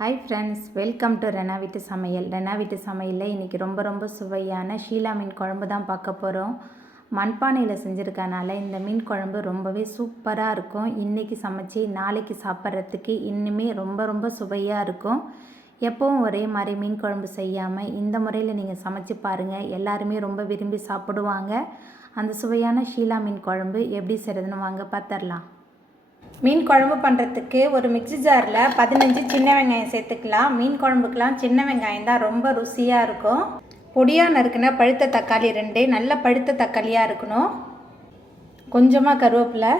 Hi friends welcome to Rena வீட்டு சமையல் ரெனா வீட்டு சமையலில் இன்றைக்கி ரொம்ப ரொம்ப சுவையான ஷீலா மீன் குழம்பு தான் பார்க்க போகிறோம் மண்பானையில் செஞ்சுருக்கனால இந்த மீன் குழம்பு ரொம்பவே சூப்பராக இருக்கும். இன்றைக்கி சமைச்சு நாளைக்கு சாப்பிட்றதுக்கு இன்னுமே ரொம்ப ரொம்ப சுவையாக இருக்கும். எப்போவும் ஒரே மாதிரி மீன் குழம்பு செய்யாமல் இந்த முறையில் நீங்கள் சமைச்சு பாருங்கள் எல்லாருமே ரொம்ப விரும்பி சாப்பிடுவாங்க. அந்த சுவையான ஷீலா மீன் குழம்பு எப்படி செய்கிறதுன்னு வாங்க பார்த்துடலாம் மீன் குழம்பு பண்ணுறதுக்கு ஒரு மிக்ஸி ஜாரில் பதினஞ்சு சின்ன வெங்காயம் சேர்த்துக்கலாம். மீன் குழம்புக்கெலாம் சின்ன வெங்காயம் தான் ரொம்ப ருசியாக இருக்கும். பொடியாக நறுக்குன பழுத்த தக்காளி ரெண்டு நல்ல பழுத்த தக்காளியாக இருக்கணும். கொஞ்சமாக கருவேப்பிலை.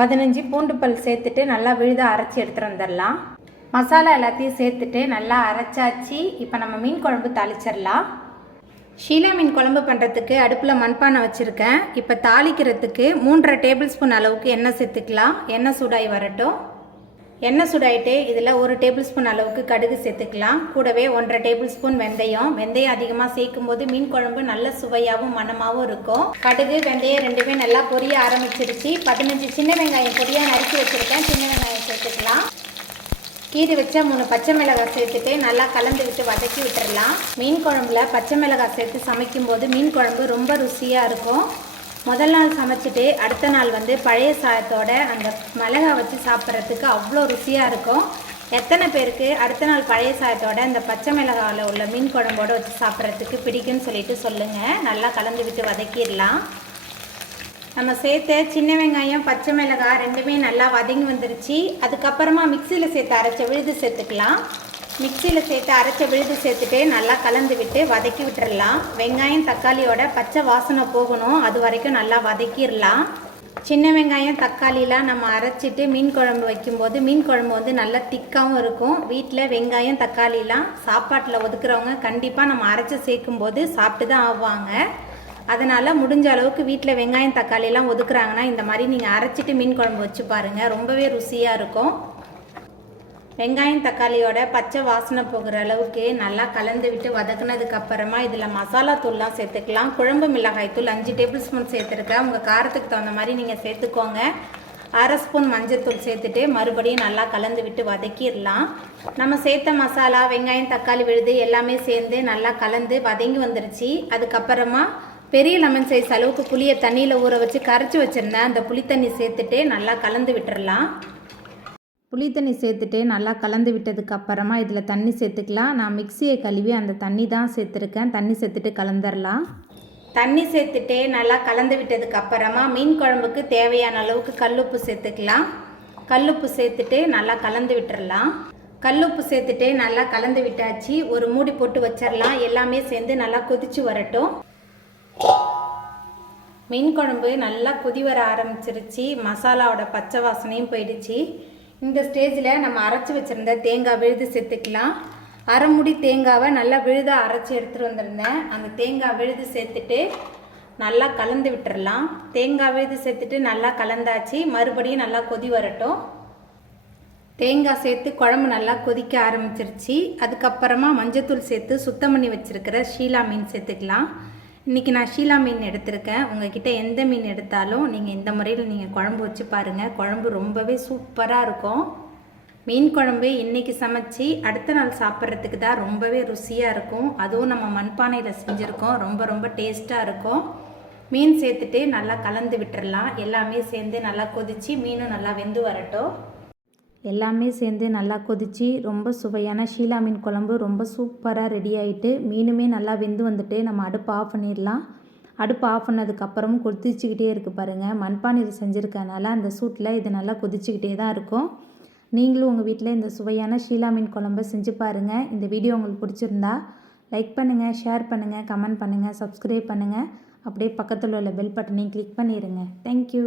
பதினஞ்சு பூண்டு பல் சேர்த்துட்டு நல்லா விழுதாக அரைச்சி எடுத்துகிட்டு வந்துடலாம். மசாலா எல்லாத்தையும் சேர்த்துட்டு நல்லா அரைச்சாச்சு. இப்போ நம்ம மீன் குழம்பு தாளிச்சிடலாம். ஷீலா மீன் குழம்பு பண்ணுறதுக்கு அடுப்பில் மண்பானை வச்சுருக்கேன். இப்போ தாளிக்கிறதுக்கு மூன்றரை டேபிள் ஸ்பூன் அளவுக்கு எண்ணெய் சேர்த்துக்கலாம். எண்ணெய் சூடாகி வரட்டும். எண்ணெய் சூடாயிட்டு இதில் ஒரு டேபிள் ஸ்பூன் அளவுக்கு கடுகு சேர்த்துக்கலாம். கூடவே ஒன்றரை டேபிள் ஸ்பூன் வெந்தயம். வெந்தயம் அதிகமாக சேர்க்கும் போது மீன் குழம்பு நல்ல சுவையாகவும் மணமாகவும் இருக்கும். கடுகு வெந்தயம் ரெண்டுமே நல்லா பொரிய ஆரம்பிச்சிருச்சு. பதினஞ்சு சின்ன வெங்காயம் பொரியாக நறுக்கி வச்சுருக்கேன். சின்ன வெங்காயம் சேர்த்துக்கலாம். கீரை வச்ச மூணு பச்சை மிளகாய் சேர்த்துட்டு நல்லா கலந்து விட்டு வதக்கி விட்டுடலாம் மீன் குழம்புல பச்சை மிளகாய் சேர்த்து சமைக்கும்போது மீன் குழம்பு ரொம்ப ருசியாக இருக்கும். முதல் நாள் சமைச்சிட்டு அடுத்த நாள் வந்து பழைய சாதத்தோட அந்த மிளகாய் வச்சு சாப்பிட்றதுக்கு அவ்வளோ ருசியாக இருக்கும். எத்தனை பேருக்கு அடுத்த நாள் பழைய சாதத்தோட இந்த பச்சை மிளகாவில் உள்ள மீன் குழம்போடு வச்சு சாப்பிட்றதுக்கு பிடிக்கும்னு சொல்லிட்டு சொல்லுங்கள் நல்லா கலந்து விட்டு வதக்கிடலாம். நம்ம சேர்த்த சின்ன வெங்காயம் பச்சை மிளகாய் ரெண்டுமே நல்லா வதங்கி வந்துருச்சு. அதுக்கப்புறமா மிக்சியில் சேர்த்து அரைச்ச விழுது சேர்த்துக்கலாம். மிக்சியில் சேர்த்து அரைச்ச விழுது சேர்த்துட்டு நல்லா கலந்து விட்டு வதக்கி விட்டுறலாம். வெங்காயம் தக்காளியோட பச்சை வாசனை போகணும். அது வரைக்கும் நல்லா வதக்கிடலாம். சின்ன வெங்காயம் தக்காளிலாம் நம்ம அரைச்சிட்டு மீன் குழம்பு வைக்கும்போது மீன் குழம்பு வந்து நல்லா திக்காகவும் இருக்கும். வீட்டில் வெங்காயம் தக்காளிலாம் சாப்பாட்டில் ஒதுக்குறவங்க கண்டிப்பாக நம்ம அரைச்சி சேர்க்கும்போது சாப்பிட்டு தான் ஆவாங்க. அதனால் முடிஞ்ச அளவுக்கு வீட்டில் வெங்காயம் தக்காளியெல்லாம் ஒதுக்குறாங்கன்னா இந்த மாதிரி நீங்கள் அரைச்சிட்டு மீன் குழம்பு வச்சு பாருங்கள் ரொம்பவே ருசியாக இருக்கும். வெங்காயம் தக்காளியோட பச்சை வாசனை போகிற அளவுக்கு நல்லா கலந்து விட்டு வதக்குனதுக்கு அப்புறமா இதில் மசாலா தூள்லாம் சேர்த்துக்கலாம். குழம்பு மிளகாய் தூள் அஞ்சு டேபிள் ஸ்பூன் சேர்த்துருக்கேன். உங்கள் காரத்துக்கு தகுந்த மாதிரி நீங்கள் சேர்த்துக்கோங்க. அரை ஸ்பூன் மஞ்சத்தூள் சேர்த்துட்டு மறுபடியும் நல்லா கலந்து விட்டு வதக்கிடலாம். நம்ம சேர்த்த மசாலா வெங்காயம் தக்காளி விழுது எல்லாமே சேர்ந்து நல்லா கலந்து வதங்கி வந்துருச்சு. அதுக்கப்புறமா பெரிய லெமன் சைஸ் அளவுக்கு புளியை தண்ணியில் ஊற வச்சு கரைச்சி வச்சுருந்தேன் அந்த புளி தண்ணி சேர்த்துட்டு நல்லா கலந்து விட்டுடலாம் புளி தண்ணி சேர்த்துட்டு நல்லா கலந்து விட்டதுக்கு அப்புறமா இதில் தண்ணி சேர்த்துக்கலாம். நான் மிக்சியை கழுவி அந்த தண்ணி தான் சேர்த்துருக்கேன். தண்ணி சேர்த்துட்டு கலந்துடலாம் தண்ணி சேர்த்துட்டு நல்லா கலந்து விட்டதுக்கு அப்புறமா மீன் குழம்புக்கு தேவையான அளவுக்கு கல்லுப்பு சேர்த்துக்கலாம். கல்லுப்பு சேர்த்துட்டு நல்லா கலந்து விட்டுடலாம் கல்லுப்பு சேர்த்துட்டு நல்லா கலந்து விட்டாச்சு. ஒரு மூடி போட்டு வச்சிடலாம் எல்லாமே சேர்ந்து நல்லா கொதிச்சு வரட்டும். மீன் குழம்பு நல்லா கொதி வர ஆரம்பிச்சிருச்சு. மசாலாவோட பச்சை வாசனையும் போயிடுச்சு. இந்த ஸ்டேஜில் நம்ம அரைச்சி வச்சுருந்த தேங்காய் விழுது சேர்த்துக்கலாம். அரை முடி தேங்காவை நல்லா விழுதாக அரைச்சி எடுத்துகிட்டு வந்திருந்தேன். அந்த தேங்காய் விழுது சேர்த்துட்டு நல்லா கலந்து விட்டுறலாம். தேங்காய் விழுது சேர்த்துட்டு நல்லா கலந்தாச்சு. மறுபடியும் நல்லா கொதி வரட்டும். தேங்காய் சேர்த்து குழம்பு நல்லா கொதிக்க ஆரம்பிச்சிருச்சு. அதுக்கப்புறமா மஞ்சத்தூள் சேர்த்து சுத்தம் பண்ணி வச்சுருக்கிற ஷீலா மீன் சேர்த்துக்கலாம். இன்றைக்கி நான் ஷீலா மீன் எடுத்திருக்கேன். உங்ககிட்ட எந்த மீன் எடுத்தாலும் நீங்கள் இந்த முறையில் நீங்கள் குழம்பு வச்சு பாருங்கள் குழம்பு ரொம்பவே சூப்பராக இருக்கும். மீன் குழம்பு இன்றைக்கி சமைச்சி அடுத்த நாள் சாப்பிட்றதுக்கு தான் ரொம்பவே ருசியாக இருக்கும். அதுவும் நம்ம மண்பானையில் செஞ்சுருக்கோம். ரொம்ப ரொம்ப டேஸ்ட்டாக இருக்கும். மீன் சேர்த்துட்டு நல்லா கலந்து விட்டுறலாம். எல்லாமே சேர்ந்து நல்லா கொதித்து மீனும் நல்லா வெந்து வரட்டும். எல்லாமே சேர்ந்து நல்லா கொதித்து ரொம்ப சுவையான ஷீலா மீன் குழம்பு ரொம்ப சூப்பராக ரெடி ஆகிட்டு மீனுமே நல்லா வெந்து வந்துட்டு நம்ம அடுப்பு ஆஃப் பண்ணிடலாம். அடுப்பு ஆஃப் பண்ணதுக்கப்புறமும் கொதிச்சுக்கிட்டே இருக்குது பாருங்கள் மண்பானையில் செஞ்சுருக்கனால அந்த சூட்டில் இது நல்லா கொதிச்சுக்கிட்டே தான் இருக்கும். நீங்களும் உங்கள் வீட்டில் இந்த சுவையான ஷீலா மீன் குழம்பை செஞ்சு பாருங்கள் இந்த வீடியோ உங்களுக்கு பிடிச்சிருந்தா லைக் பண்ணுங்கள் ஷேர் பண்ணுங்கள் கமெண்ட் பண்ணுங்கள் சப்ஸ்கிரைப் பண்ணுங்கள் அப்படியே பக்கத்தில் உள்ள பெல் பட்டனையும் கிளிக் பண்ணிடுங்க தேங்க்யூ